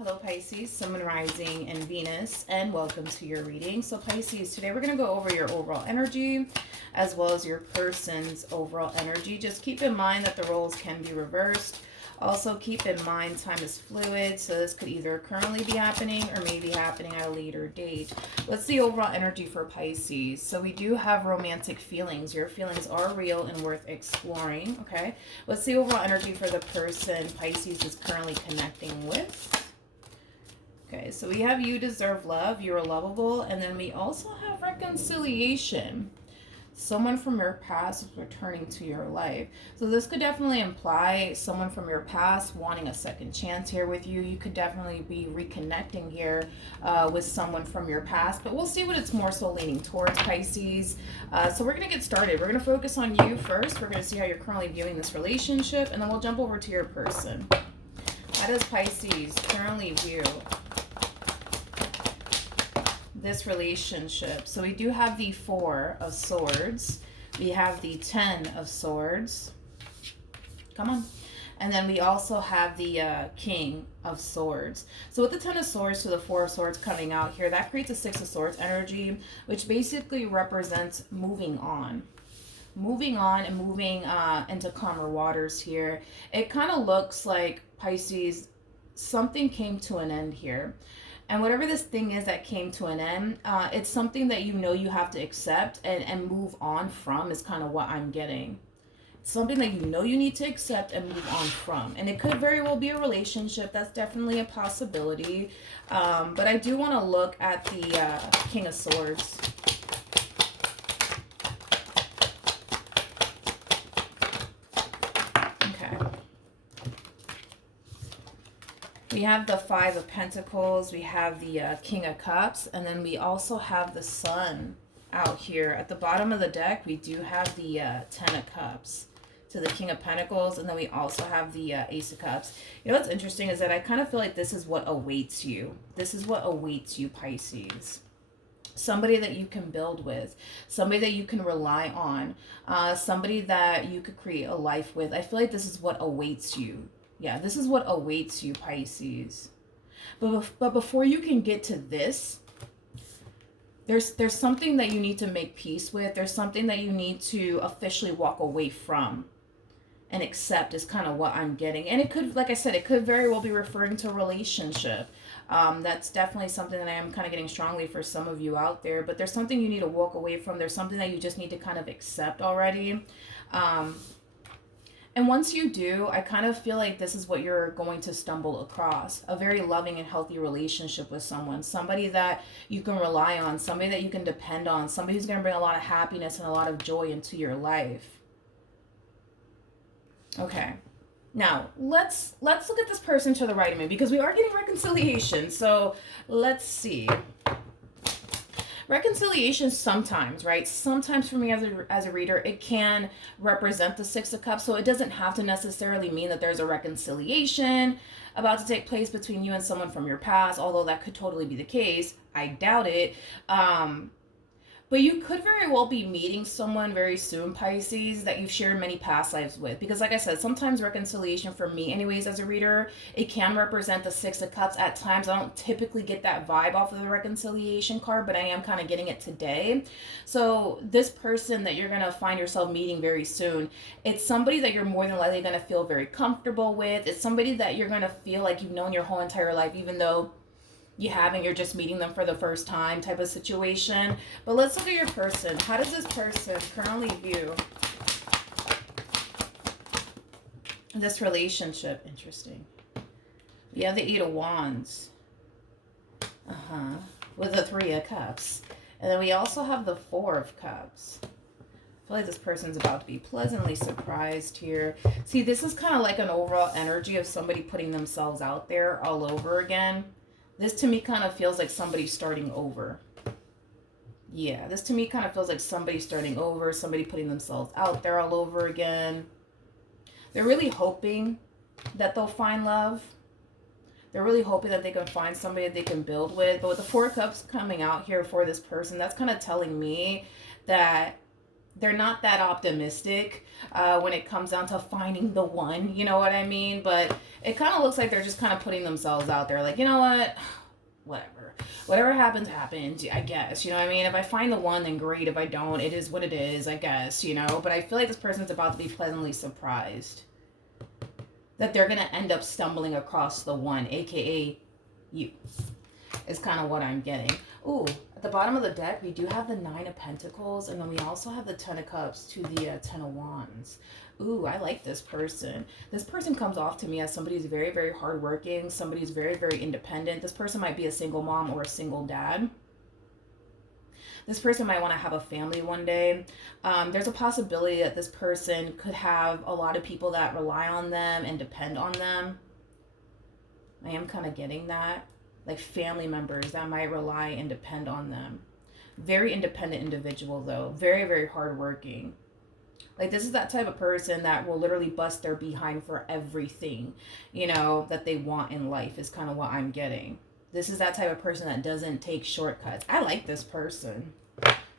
Hello Pisces, Sun, Moon, Rising, and Venus, and welcome to your reading. So Pisces, today we're going to go over your overall energy as well as your person's overall energy. Just keep in mind that the roles can be reversed. Also keep in mind time is fluid, so this could either currently be happening or maybe happening at a later date. What's the overall energy for Pisces? So we do have romantic feelings. Your feelings are real and worth exploring, okay? What's the overall energy for the person Pisces is currently connecting with? Okay, so we have you deserve love, you're lovable, and then we also have reconciliation. Someone from your past is returning to your life. So this could definitely imply someone from your past wanting a second chance here with you. You could definitely be reconnecting here with someone from your past, but we'll see what it's more so leaning towards, Pisces. So we're going to get started. We're going to focus on you first. We're going to see how you're currently viewing this relationship, and then we'll jump over to your person. How does Pisces currently view this relationship? So we do have the Four of Swords. We have the Ten of Swords. Come on. And then we also have the King of Swords. So with the Ten of Swords to the Four of Swords coming out here, that creates a Six of Swords energy, which basically represents moving on. Moving on and moving into calmer waters here. It kind of looks like, Pisces, something came to an end here. And whatever this thing is that came to an end, it's something that you know you have to accept and move on from is kind of what I'm getting. It's something that you know you need to accept and move on from. And it could very well be a relationship. That's definitely a possibility. But I do want to look at the King of Swords. We have the Five of Pentacles, we have the King of Cups, and then we also have the Sun out here. At the bottom of the deck, we do have the Ten of Cups to the King of Pentacles, and then we also have the Ace of Cups. You know what's interesting is that I kind of feel like this is what awaits you. This is what awaits you, Pisces. Somebody that you can build with, somebody that you can rely on, somebody that you could create a life with. I feel like this is what awaits you. Yeah, this is what awaits you, Pisces. But before you can get to this, there's something that you need to make peace with. There's something that you need to officially walk away from and accept is kind of what I'm getting. And it could, like I said, it could very well be referring to a relationship. That's definitely something that I am kind of getting strongly for some of you out there. But there's something you need to walk away from. There's something that you just need to kind of accept already. And once you do, I kind of feel like this is what you're going to stumble across. A very loving and healthy relationship with someone. Somebody that you can rely on. Somebody that you can depend on. Somebody who's going to bring a lot of happiness and a lot of joy into your life. Okay. Now, let's look at this person to the right of me, because we are getting reconciliation. So let's see. Reconciliation sometimes, right? Sometimes for me as a reader, it can represent the Six of Cups. So it doesn't have to necessarily mean that there's a reconciliation about to take place between you and someone from your past, although that could totally be the case. I doubt it. But you could very well be meeting someone very soon, Pisces, that you've shared many past lives with. Because like I said, sometimes reconciliation for me anyways as a reader, it can represent the Six of Cups at times. I don't typically get that vibe off of the reconciliation card, but I am kind of getting it today. So this person that you're going to find yourself meeting very soon, it's somebody that you're more than likely going to feel very comfortable with. It's somebody that you're going to feel like you've known your whole entire life, even though you haven't, you're just meeting them for the first time type of situation. But let's look at your person. How does this person currently view this relationship? Interesting. We have the Eight of Wands. With the Three of Cups. And then we also have the Four of Cups. I feel like this person's about to be pleasantly surprised here. See, this is kind of like an overall energy of somebody putting themselves out there all over again. This to me kind of feels like somebody starting over. Yeah, this to me kind of feels like somebody starting over, somebody putting themselves out there all over again. They're really hoping that they'll find love. They're really hoping that they can find somebody that they can build with. But with the Four of Cups coming out here for this person, that's kind of telling me that they're not that optimistic when it comes down to finding the one, you know what I mean? But it kind of looks like they're just kind of putting themselves out there, like, you know what, whatever happens, I guess, you know what I mean? If I find the one, then great. If I don't, it is what it is, I guess, you know? But I feel like this person's about to be pleasantly surprised that they're going to end up stumbling across the one, aka you, is kind of what I'm getting. Ooh, at the bottom of the deck, we do have the Nine of Pentacles, and then we also have the Ten of Cups to the Ten of Wands. Ooh, I like this person. This person comes off to me as somebody who's very, very hardworking, somebody who's very, very independent. This person might be a single mom or a single dad. This person might want to have a family one day. There's a possibility that this person could have a lot of people that rely on them and depend on them. I am kind of getting that. Like family members that might rely and depend on them. Very independent individual though. Very, very hardworking. Like this is that type of person that will literally bust their behind for everything, you know, that they want in life is kind of what I'm getting. This is that type of person that doesn't take shortcuts. I like this person.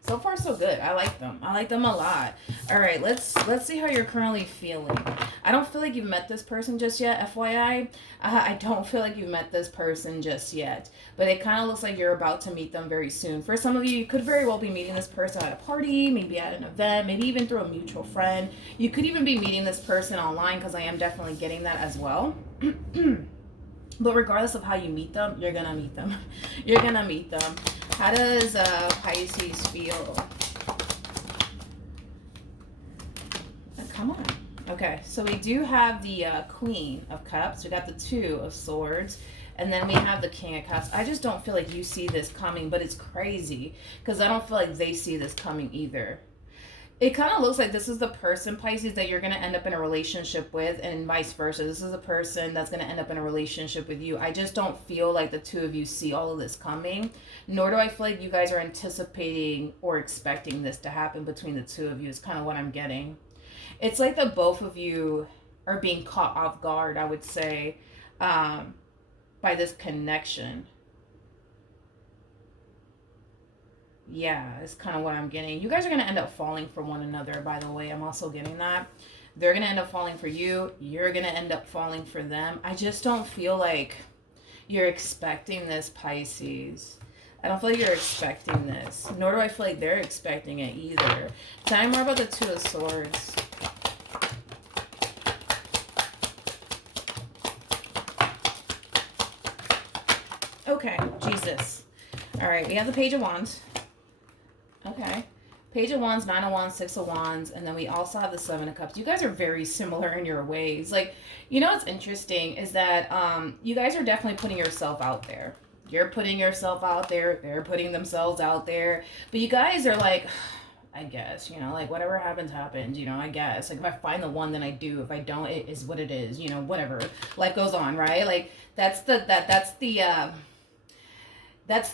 So far, so good. I like them. I like them a lot. All right, let's see how you're currently feeling. I don't feel like you've met this person just yet, FYI. I don't feel like you've met this person just yet. But it kind of looks like you're about to meet them very soon. For some of you, you could very well be meeting this person at a party, maybe at an event, maybe even through a mutual friend. You could even be meeting this person online because I am definitely getting that as well. But regardless of how you meet them, you're going to meet them. You're going to meet them. How does Pisces feel? Come on. Okay, so we do have the Queen of Cups. We got the Two of Swords. And then we have the King of Cups. I just don't feel like you see this coming, but it's crazy because I don't feel like they see this coming either. It kind of looks like this is the person, Pisces, that you're going to end up in a relationship with, and vice versa. This is the person that's going to end up in a relationship with you. I just don't feel like the two of you see all of this coming, nor do I feel like you guys are anticipating or expecting this to happen between the two of you is kind of what I'm getting. It's like the both of you are being caught off guard, I would say, by this connection. Yeah, it's kind of what I'm getting. You guys are going to end up falling for one another, by the way. I'm also getting that. They're going to end up falling for you. You're going to end up falling for them. I just don't feel like you're expecting this, Pisces. I don't feel like you're expecting this. Nor do I feel like they're expecting it either. Tell me more about the Two of Swords. Okay, Jesus. All right, we have the Page of Wands. Okay. Page of Wands, Nine of Wands, Six of Wands, and then we also have the Seven of Cups. You guys are very similar in your ways. Like, you know what's interesting is that you guys are definitely putting yourself out there. You're putting yourself out there. They're putting themselves out there. But you guys are like, I guess, you know, like whatever happens, happens, you know, I guess. Like if I find the one, then I do. If I don't, it is what it is, you know, whatever. Life goes on, right? Like that's the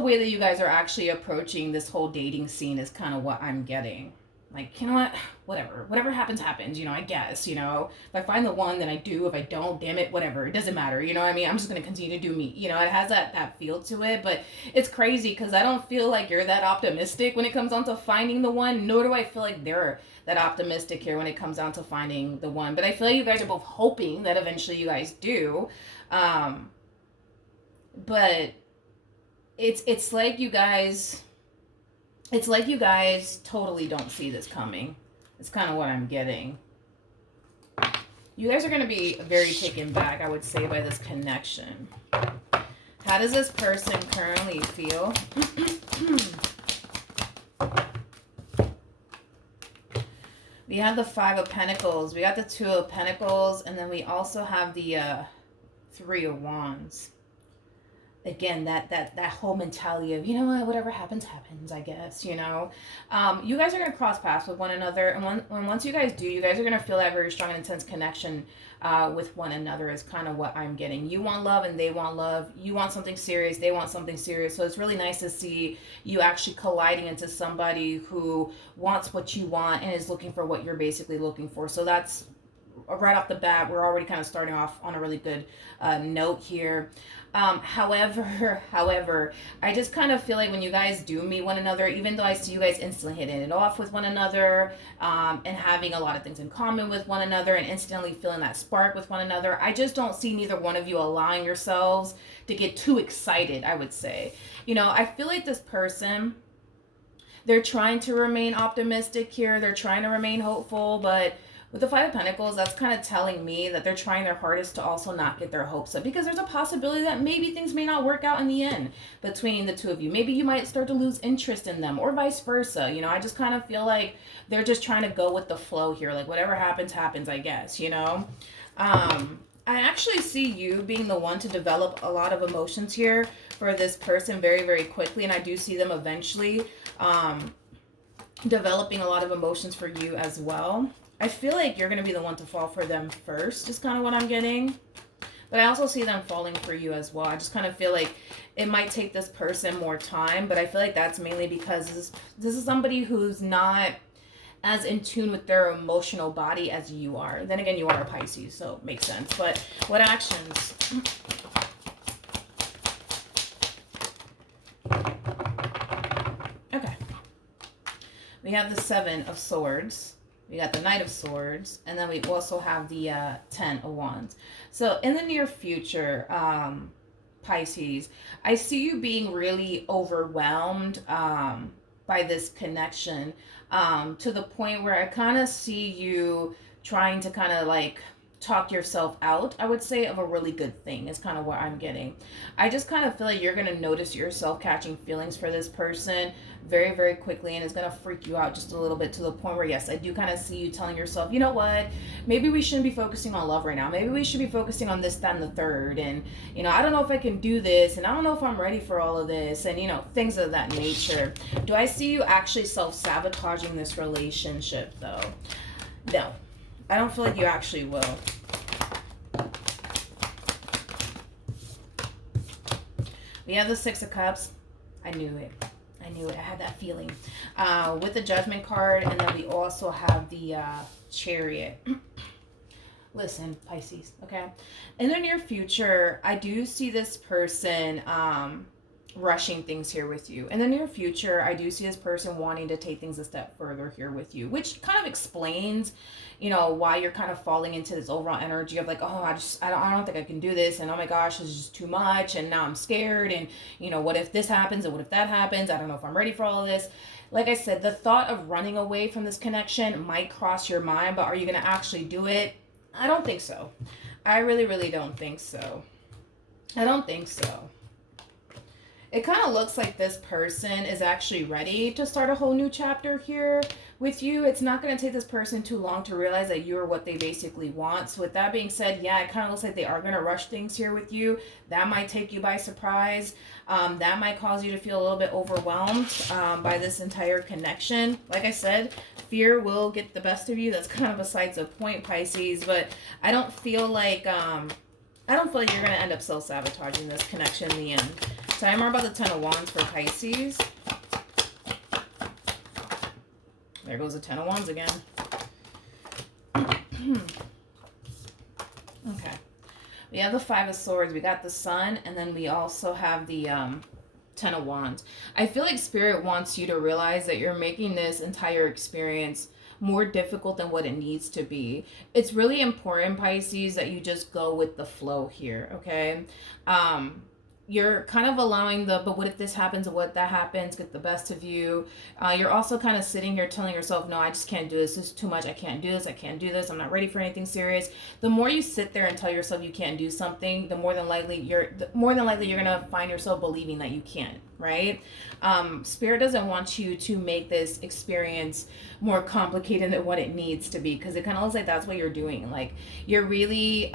way that you guys are actually approaching this whole dating scene is kind of what I'm getting. Like, you know what? Whatever happens, happens, you know, I guess, you know. If I find the one, then I do. If I don't, damn it, whatever. It doesn't matter, you know what I mean? I'm just going to continue to do me. You know, it has that feel to it, but it's crazy because I don't feel like you're that optimistic when it comes down to finding the one, nor do I feel like they're that optimistic here when it comes down to finding the one. But I feel like you guys are both hoping that eventually you guys do. But it's like you guys totally don't see this coming. It's kind of what I'm getting. You guys are going to be very taken back, I would say, by this connection. How does this person currently feel? We have the Five of Pentacles. We got the Two of Pentacles. And then we also have the Three of Wands. Again, that whole mentality of, you know what, whatever happens, happens, I guess, you know. You guys are going to cross paths with one another. And once you guys do, you guys are going to feel that very strong and intense connection with one another is kind of what I'm getting. You want love and they want love. You want something serious. They want something serious. So it's really nice to see you actually colliding into somebody who wants what you want and is looking for what you're basically looking for. So that's right off the bat, we're already kind of starting off on a really good note here. However, I just kind of feel like when you guys do meet one another, even though I see you guys instantly hitting it off with one another, and having a lot of things in common with one another, and instantly feeling that spark with one another, I just don't see neither one of you allowing yourselves to get too excited, I would say. You know, I feel like this person, they're trying to remain optimistic here. They're trying to remain hopeful, but with the Five of Pentacles, that's kind of telling me that they're trying their hardest to also not get their hopes up, because there's a possibility that maybe things may not work out in the end between the two of you. Maybe you might start to lose interest in them, or vice versa. You know, I just kind of feel like they're just trying to go with the flow here. Like whatever happens, happens, I guess, you know? I actually see you being the one to develop a lot of emotions here for this person very, very quickly. And I do see them eventually developing a lot of emotions for you as well. I feel like you're going to be the one to fall for them first, is kind of what I'm getting. But I also see them falling for you as well. I just kind of feel like it might take this person more time, but I feel like that's mainly because this is somebody who's not as in tune with their emotional body as you are. Then again, you are a Pisces, so it makes sense. But what actions? Okay. We have the Seven of Swords. We got the Knight of Swords, and then we also have the 10 of Wands. So in the near future, Pisces, I see you being really overwhelmed by this connection, to the point where I kind of see you trying to kind of like talk yourself out, I would say, of a really good thing is kind of what I'm getting. I just kind of feel like you're going to notice yourself catching feelings for this person very, very quickly, and it's going to freak you out just a little bit, to the point where, yes, I do kind of see you telling yourself, you know what, maybe we shouldn't be focusing on love right now. Maybe we should be focusing on this, that, and the third. And, you know, I don't know if I can do this, and I don't know if I'm ready for all of this, and, you know, things of that nature. Do I see you actually self-sabotaging this relationship, though? No. I don't feel like you actually will. We have the Six of Cups. I knew it. I knew it. I had that feeling. With the Judgment card, and then we also have the Chariot. Listen, Pisces, okay? In the near future, I do see this person rushing things here with you. In the near future, I do see this person wanting to take things a step further here with you, which kind of explains, you know, why you're kind of falling into this overall energy of like, oh, I don't think I can do this, and oh my gosh, this is just too much, and now I'm scared, and, you know, what if this happens, and what if that happens? I don't know if I'm ready for all of this. Like I said, the thought of running away from this connection might cross your mind, but are you going to actually do it? I don't think so. I really, really don't think so. I don't think so. It kind of looks like this person is actually ready to start a whole new chapter here with you. It's not going to take this person too long to realize that you're what they basically want. So with that being said, yeah, it kind of looks like they are going to rush things here with you. That might take you by surprise. That might cause you to feel a little bit overwhelmed by this entire connection. Like I said, fear will get the best of you. That's kind of besides the point, Pisces. But I don't feel like you're going to end up self-sabotaging this connection in the end. So I'm more about the Ten of Wands for Pisces. There goes the Ten of Wands again. Okay. We have the Five of Swords. We got the Sun. And then we also have the Ten of Wands. I feel like Spirit wants you to realize that you're making this entire experience more difficult than what it needs to be. It's really important, Pisces, that you just go with the flow here, okay? You're kind of allowing but what if this happens, what if that happens, get the best of you. You're also kind of sitting here telling yourself, no, I just can't do this. This is too much. I can't do this. I can't do this. I'm not ready for anything serious. The more you sit there and tell yourself you can't do something, the more than likely you're going to find yourself believing that you can't, right? Spirit doesn't want you to make this experience more complicated than what it needs to be, because it kind of looks like that's what you're doing. Like you're really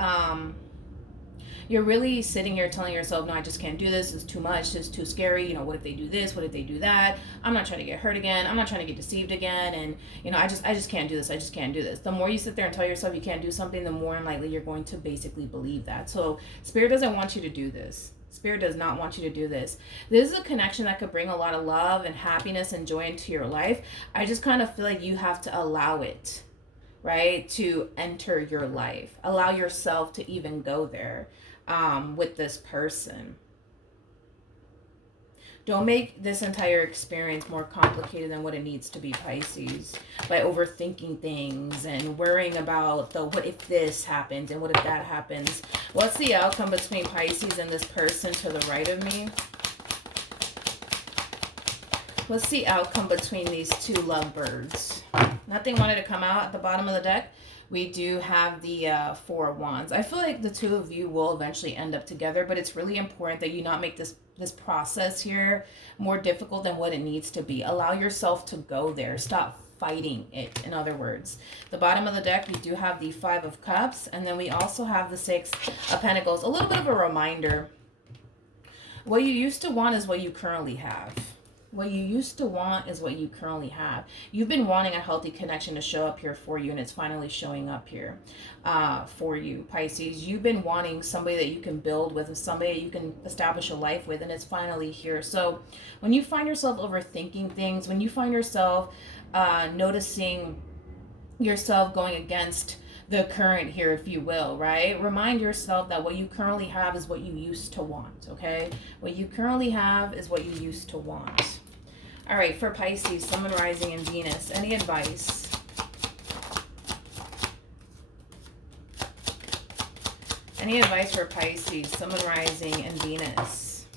sitting here telling yourself, no, I just can't do this. It's too much. It's too scary. You know, what if they do this? What if they do that? I'm not trying to get hurt again. I'm not trying to get deceived again. And, you know, I just can't do this. I just can't do this. The more you sit there and tell yourself you can't do something, the more likely you're going to basically believe that. So Spirit doesn't want you to do this. Spirit does not want you to do this. This is a connection that could bring a lot of love and happiness and joy into your life. I just kind of feel like you have to allow it. right? To enter your life. Allow yourself to even go there with this person. Don't make this entire experience more complicated than what it needs to be, Pisces, by overthinking things and worrying about the what if this happens and what if that happens. What's the outcome between Pisces and this person to the right of me? What's the outcome between these two lovebirds? Nothing wanted to come out at the bottom of the deck. We do have the Four of Wands. I feel like the two of you will eventually end up together, but it's really important that you not make this process here more difficult than what it needs to be. Allow yourself to go there. Stop fighting it, in other words. The bottom of the deck, we do have the Five of Cups, and then we also have the Six of Pentacles. A little bit of a reminder. What you used to want is what you currently have. What you used to want is what you currently have. You've been wanting a healthy connection to show up here for you, and it's finally showing up here for you, Pisces. You've been wanting somebody that you can build with, somebody that you can establish a life with, and it's finally here. So when you find yourself overthinking things, when you find yourself noticing yourself going against the current here, if you will, right? Remind yourself that what you currently have is what you used to want, okay? What you currently have is what you used to want. All right, for Pisces, Sun, Moon, Rising, and Venus, any advice? Any advice for Pisces, Sun, Moon, Rising, and Venus?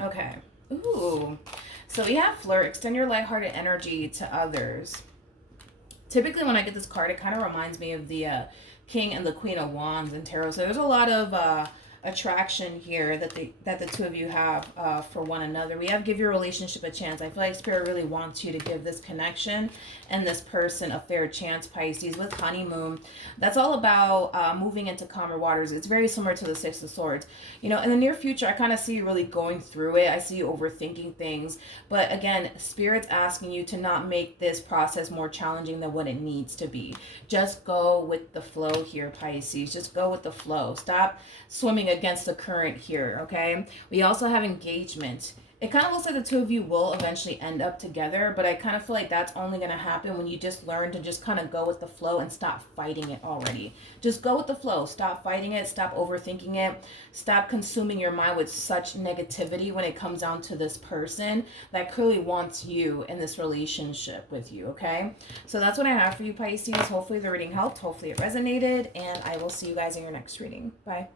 Okay. Ooh. So we have flirt, extend your lighthearted energy to others. Typically when I get this card, it kind of reminds me of the King and the Queen of Wands in tarot. So there's a lot of attraction here that the two of you have for one another. We have give your relationship a chance. I feel like Spirit really wants you to give this connection and this person a fair chance, Pisces, with honeymoon. That's all about moving into calmer waters. It's very similar to the Six of Swords. You know, in the near future, I kind of see you really going through it. I see you overthinking things. But again, Spirit's asking you to not make this process more challenging than what it needs to be. Just go with the flow here, Pisces. Just go with the flow. Stop swimming against the current here, okay? We also have engagement. It kind of looks like the two of you will eventually end up together, but I kind of feel like that's only going to happen when you just learn to just kind of go with the flow and stop fighting it already. Just go with the flow. Stop fighting it. Stop overthinking it. Stop consuming your mind with such negativity when it comes down to this person that clearly wants you in this relationship with you, okay? So that's what I have for you, Pisces. Hopefully the reading helped. Hopefully it resonated, and I will see you guys in your next reading. Bye.